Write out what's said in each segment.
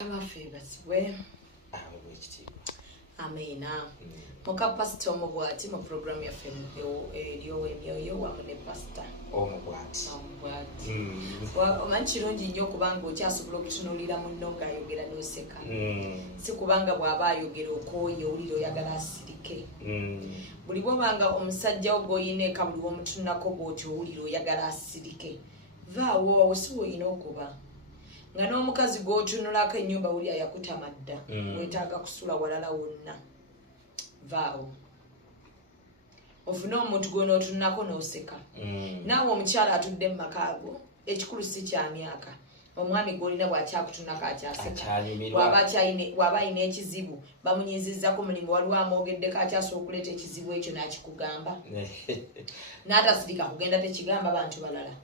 My favorites were Amina. Moka pastor mobwati mu program ya femyo yo wa mune pastor. Mobwati. Wa omanchirungi nnyo kubanga okyasobola okutunulira munno ng'ayogera n'oseka. Si kubanga bw'aba ayogera okooye owulira oyagala asirike. Buli bw'obanga omusajja ogw'oyina eka buli bw'omutunulako bw'otyo owulira oyagala asirike. Vaawo si woyina okuba. Nga n'omukazi gw'otunulako ennyumba wuli ayakutamada weetaaga kusula walala wonna vaawo ofune omuntu gw'onootunulako n'oseka naawe omukyala atudde mu makaago ekikulu si kya myaka omwami gw'olina bw'akyakutunulako akyaseka bw'aba alina ekizibu bamunyiizizzako mulimu waliwo amwogeddeko akyasobola okuleeta ekizibu ekyo n'akikugamba n'atasirika kugenda tekigamba bantu balala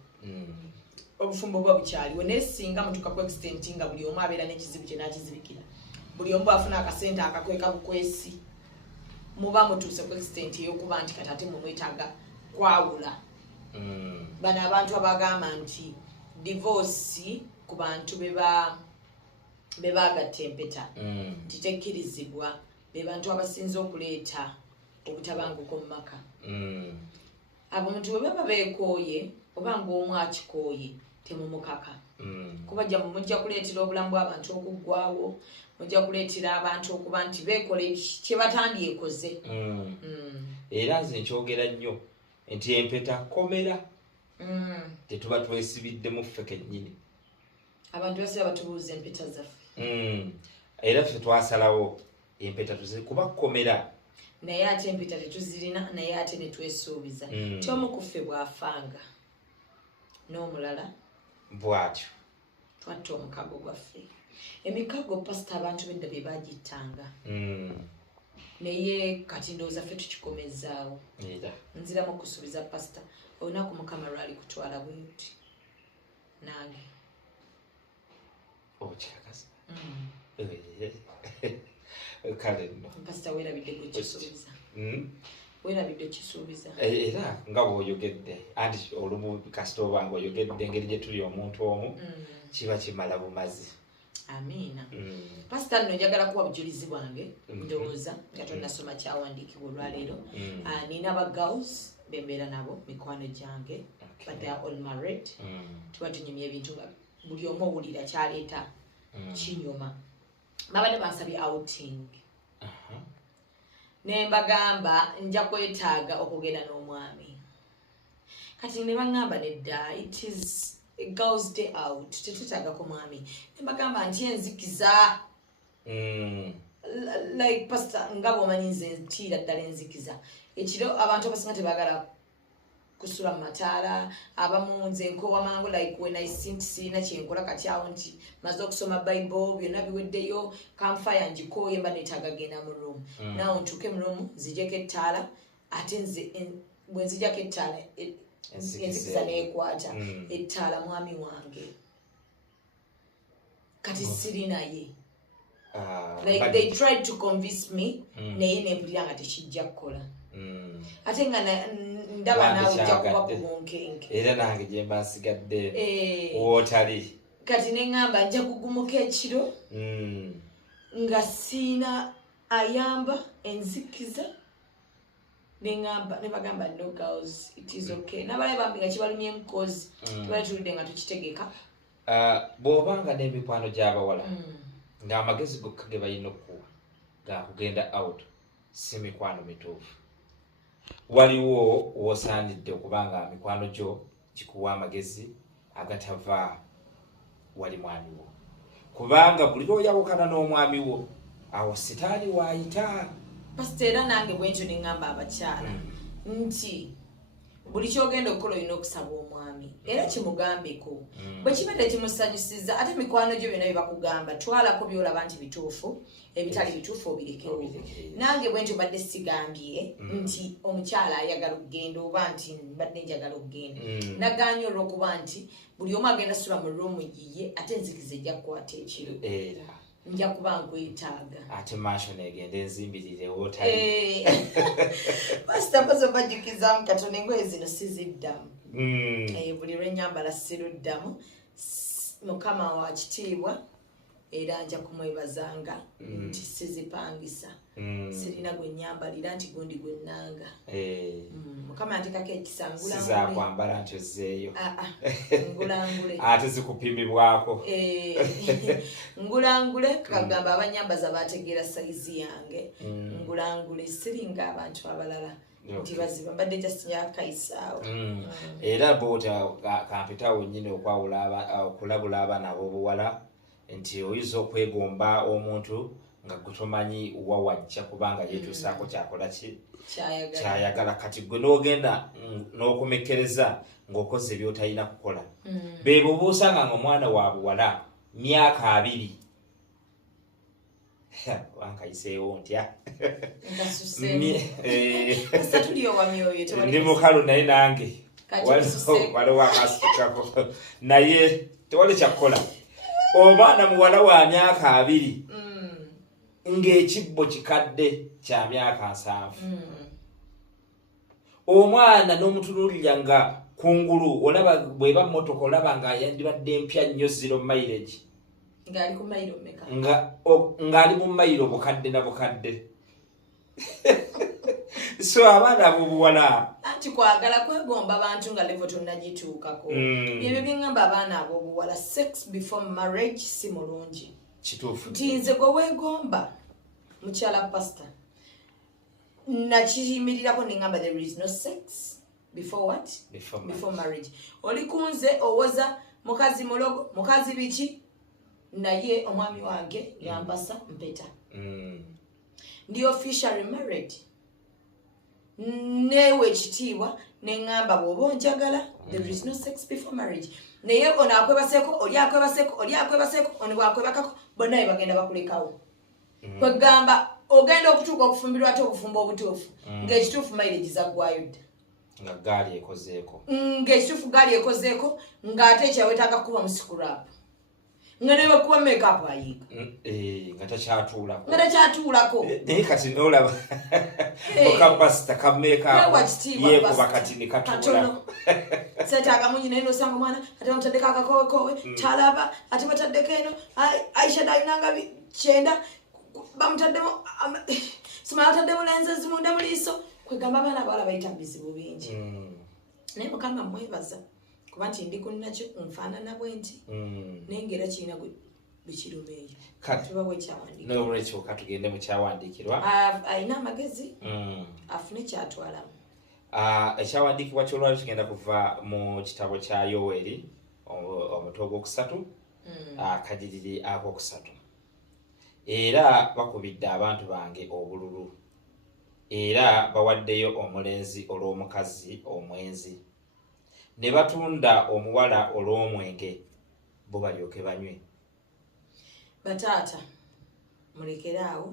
obufumbo bwa bukyaliwo nesinga mutuka ku extent nga buli omu abeera n'ekizibu kye n'akizibikira buli omu bw'afuna akasente akakweka bukwesi muba mutuuse ku extent ey'okuba nti kati ate mumwetaaga kwawula bano abantu abagamba nti divorce ku bantu be baagatta empeta nti tekkirizibwa be bantu abasinze okuleeta obutabanguko mu maka abantu bwe baba beekooye oba ng'omu akikooye temumukaka kuba mujja kuleetera obulamu bw'abantu okuggwawo mujja kuleetera abantu okuba nti beekole kye batandyekoze era nze nkyogera nnyo nti empeta komera tetuba twesibiddemu ffe kennyini abantu basiba batubuuza empeta zaffe era ffe twasalawo empeta kuba komera naye ate empeta tetuzirina naye ate netwesuubiza ti omu ku ffe bw'afanga n'omulala bwatyo twatta omukago gwaffe emikago pasita abantu bedda be bagittanga naye kati ndowooza ffe tukikomezaawo nziramu okusuubiza pasita olunaku mukama lwali kutwala bweruti nange okikakasa kale nno pasita weerabidde gwekisuubiza weerabidde kisuubiza era nga bw'oyogedde anti olumu kasita obanga oyogedde engeri gye tuli omuntu omu kiba kimala bumazi. Amiina. Pasita nno njagala kuwa bujulizi bwange ndowooza nga tonnasoma kyawandiikibwa olwaleero nina aba girls bembeera nabo mikwano gyange but they are all married tuba tunyumya ebintu nga buli omu owulira kyaleeta kinyuma babadde bansabye outing ne mbagamba nja kwetaaga okugenda n'omwami kati ne baŋŋamba nedda it is a girls day out tetutaagako mwami ne mbagamba nti enzikiza like pastor nga bw'omanyi nze ntiira ddala enzikiza ekiro abantu abasinga tebaagala kusula mu mataala abamu nze nkowa mangu like when I see nti sirina kyenkola kati awo nti maze okusoma bible byonna biweddeyo kamfaya njikooye mba neetaaga genda mu room nawo ntuuke mu room nzijeko ettaala ate nze bwe nzijako ettaala enzikiza neekwata ettaala mwami wange kati siri naye like they tried to convince me naye nempulira nga tekijja kukola ate nga ndaba naawe ojja kuba ku bunkenke era nange gye mba nsigadde wootali kati ne ŋŋamba nja kugumuka ekiro nga siina ayamba enzikiza ne bagamba no girls it is okay n'abalabe bambi nga kibalumye mukozi tubali tuludde nga tukitegeka bw'obanga n'emikwano gy'abawala ng'amagezi gokka ge balina okuwa ga kugenda out si mikwano mituufu waliwo w'osaanidde okubanga mikwano gyo gikuwa amagezi agatava wali mwami wo kubanga buli lw'oyawukana n'omwami wo awo sitaani waayita pasita era nange bwentyo ne ŋŋamba abakyala nti buli kyogenda okukola olina okusaba omwami era kimugambeko bwe kiba tekimusanyusiza ate mikwano gyo byonna bye bakugamba twalako byolaba nti bituufu ebitali bituufu obirekewo nange bwentyo mbadde sigambye nti omukyala ayagala okugenda oba nti mbadde njagala okugenda naganye olw'okuba nti buli omu agenda sula mu ruumu yiye ate enzikiza ejja kukwata ekiro nja kuba nkwetaaga ate maasho negenda enzimbirire wootali pasita pozo bajjukizaamu katono engoye zino siziddamu buli lwenyambala siruddamu mukama wa kitiibwa era nja kumwebazanga nti sizipangisa sirina gwe nyambalira nti gundi gwe nnanga mukama antekako ekisangula sizakwambala nti ozzeeyo ngulangule ate zikupimibwako ngulangule kagamba abanyambaza bategeera sayizi yange ngulangule siringa abantu abalala nti baziba mbadde jasinyakaisaawo era boota kampitawo nnyini okulabula abaana ab'obuwala nti oyinza okwegomba omuntu nga gutomanyi wa wajja kubanga yetuusaako kyakola ki kyayagala kati gwe n'ogenda n'okumekkereza ng'okoze by'otalina kukola beebo obuusanga nga omwana wa buwala myaka 2 wankayiseewo ntya ndi mukalu naye nange waliwo akasukako naye tewali kyakukola obaana muwala wa myaka 2 ng'ekibbo kikadde kya myaka 7 omwana n'omutunuulira nga kungulu olaba bweba mmotoka olaba nga yandibadde mpya nnyo 0 mileage ng'ali ku mayiro mmeka ng'ali mu mayiro bukadde na bukadde so abaana ab'obuwala anti kwagala kwegomba abantu nga levo tonnagituukako byebyo byeŋŋamba abaana ab'obuwala sex before marriage si mulungi kituufu nti nze gwe weegomba mukyala pastor nakiyimirirako neŋŋamba there is no sex before what before marriage oli kunze owoza mukazi mulogo mukazi biki naye omwami wange yampasa mpeta ndi officially married newe ekitiibwa neŋŋamba bw'oba onjagala there is no sex before marriage naye ono akwebaseko oli akwebaseko oli akwebaseko ono bwakwebakako bonna be bagenda bakulekawo kwegamba ogenda okutuuka okufumbirwa ate obufumbo obutuufu ng'ekituufu mileage zaggwayo dda nga gaali ekozeeko ng'ekituufu gaali ekozeeko ng'ate ekyawetaaga kuba musikurapu nga ne bakuba makeup ayiga nga takyatuulako naye kati n'olaba mukapasita ka makeup yeekuba kati ne katuula seetaagamu nyina eno osanga omwana ate bamutaddeko akakowekowe talaba ate bataddeko eno aisha dalinanga 9 bamutaddemu simala bataddemu lenze zimunda mu liiso kwegamba abaana abawala bayita bizibu bingi naye mukama mwebaza kuba nti ndi kunnakyo nfaanana bwe nti naye ng'era kirina bukiruma eyo tubawe ekyawandiikirwa n'olwekyo katugende mu kyawandiikirwa alina amagezi afune kyatwalamu ekyawandiikibwa ky'olwali kigenda kuva mu kitabo kya Yoweri omutwe ogwokusatu akadiriri akokusatu era bakubidde abantu bange obululu era bawaddeyo omulenzi olw'omukazi omwenzi ne batunda omuwala olw'omwenge bo balyoke banywe bataata mulekeraawo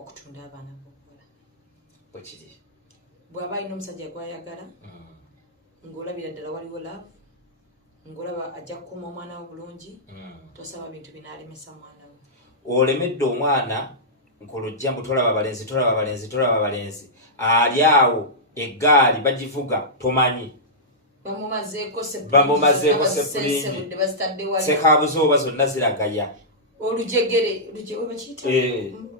okutunda abaana b'obuwala bwekiri bw'aba alina omusajja gwayagala ng'olabira ddala waliwo love ng'olaba ajja kukuuma omwana wo bulungi tosaba bintu binaalemesa mwana we olemedde omwana nkolojja mbu tolaba balenzi ali awo eggaali bagivuga tomanyi bamumazeeko sepulingi sekaabuze oba zonna ziragaya olujegere bakiyita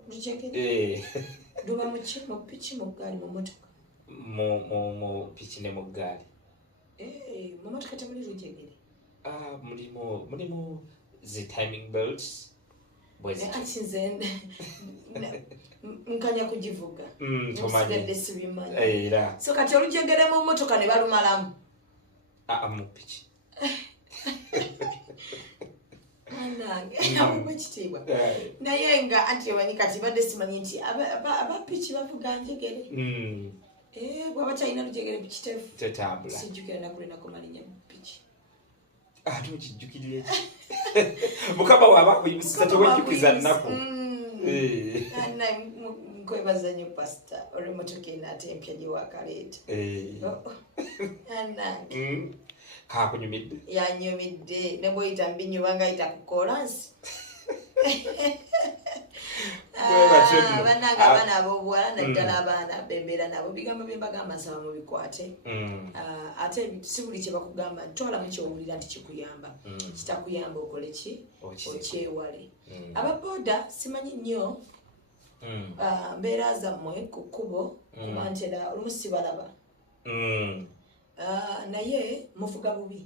lujegere luba mu piki mu ggaali mu motoka mu piki ne mu ggaali mu motoka temuli lujegere mulimu zi timing belts akinze nkanya kugivuga tomanyi sibimanyi so kati olujegere mu motoka ne balumalamu mu piki nange ekitiibwa naye nga anti emanyi kati badde simanyi nti abapiki bavuga njegere bwaba talina lujegere pikiteefu tetambula sijjukira nakulinako malinya piki ate okijjukirira eki mukama waaba akuyimisiza tewejjukiza nnaku nkwebaza nnyo pasita olw'emmotoka eno ate empya gye wakaleeta anange kakunyumidde yanyumidde ne bw'oyita mbinyuba nga ayita ku kolansi bannanga abaana ab'obuwala naddala abaana bembeera nabo bigambo bye mbagamba nsaba mubikwate ate si buli kye bakugamba ntwalamu kyowulira nti kikuyamba kitakuyamba okole ki okyewale ababooda simanyi nnyo mbeera zammwe ku kkubo kuba ntera olumu sibalaba naye muvuga bubi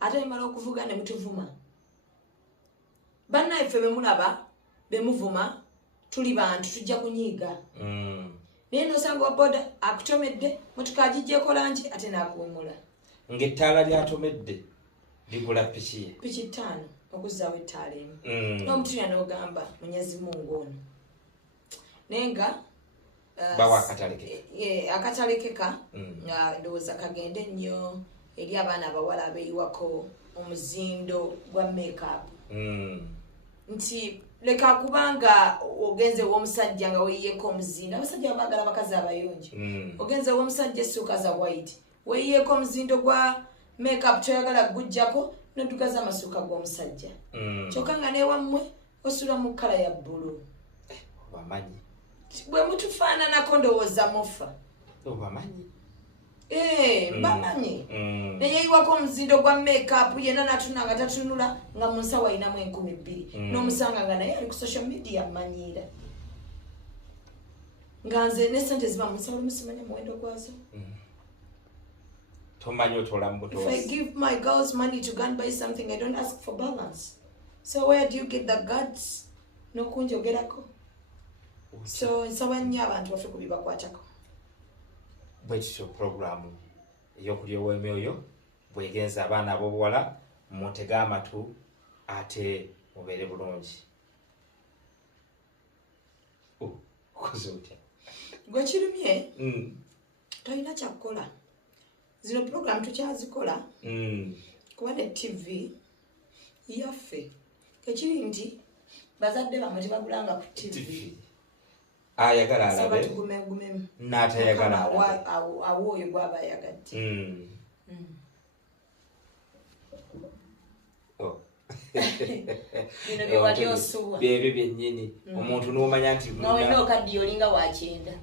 ate mala okuvuga ne mutuvuma bannaffe bemulaba bemuvuma tuli bantu tujja kunyiiga naye nosanga waboda akutomedde motoka agijjeko langi ate nakuwemula ng'ettaala lyatomedde ligula piki 5 okuzzaawo ettaala emu n'omutunya n'ogamba munyazi mungu ono naye nga bawa akatalekeka nga ndowooza kagende nnyo eri abaana abawala abeeyiwako omuzindo gwa makeup nti leka kubanga ogenze w'omusajja nga weeyeko omuzindo abasajja baagala abakazi abayonjo ogenze w'omusajja essuuka za white weeyeko omuzindo gwa makeup toyagala gujjako noddugaza amasuuka g'omusajja kyokka nga newammwe osula mu kkala ya bbulu obamanyi bwe mutufaananako ndowooza mufa obamanyi bamanyi neyeyiwako omuzindo gwa makeup yenna natunanga tatunula nga mu nsawo ayinamu 2,000 n'omusanga nga naye ali ku social media amanyiira nga nze n'esente ziba mu nsawo lumusimanya muwendo gwazo tomanyi otola mu if I give my girls money to go and buy something I don't ask for balance so where do you get the guts n'okunjogerako so nsaba nnyo abantu baffe kubibakwatako bwekityo puroguramu ey'okulya ow'emyoyo bwegenza abaana ab'obuwala mutege amatu ate mubeere bulungi okoze otya gwe kirumye tolina kyakukola zino puroguramu tukyazikola kuba ne tv yaffe ekiri nti bazadde bamwe tebagulanga ku tv ayagala alabe tugumegumemu n'atayagala awo oyo gwaba ayagadde bino bye wali osuwa byebyo byennyini omuntu n'omanya nti nawe n'okaddiyo olinga wa 9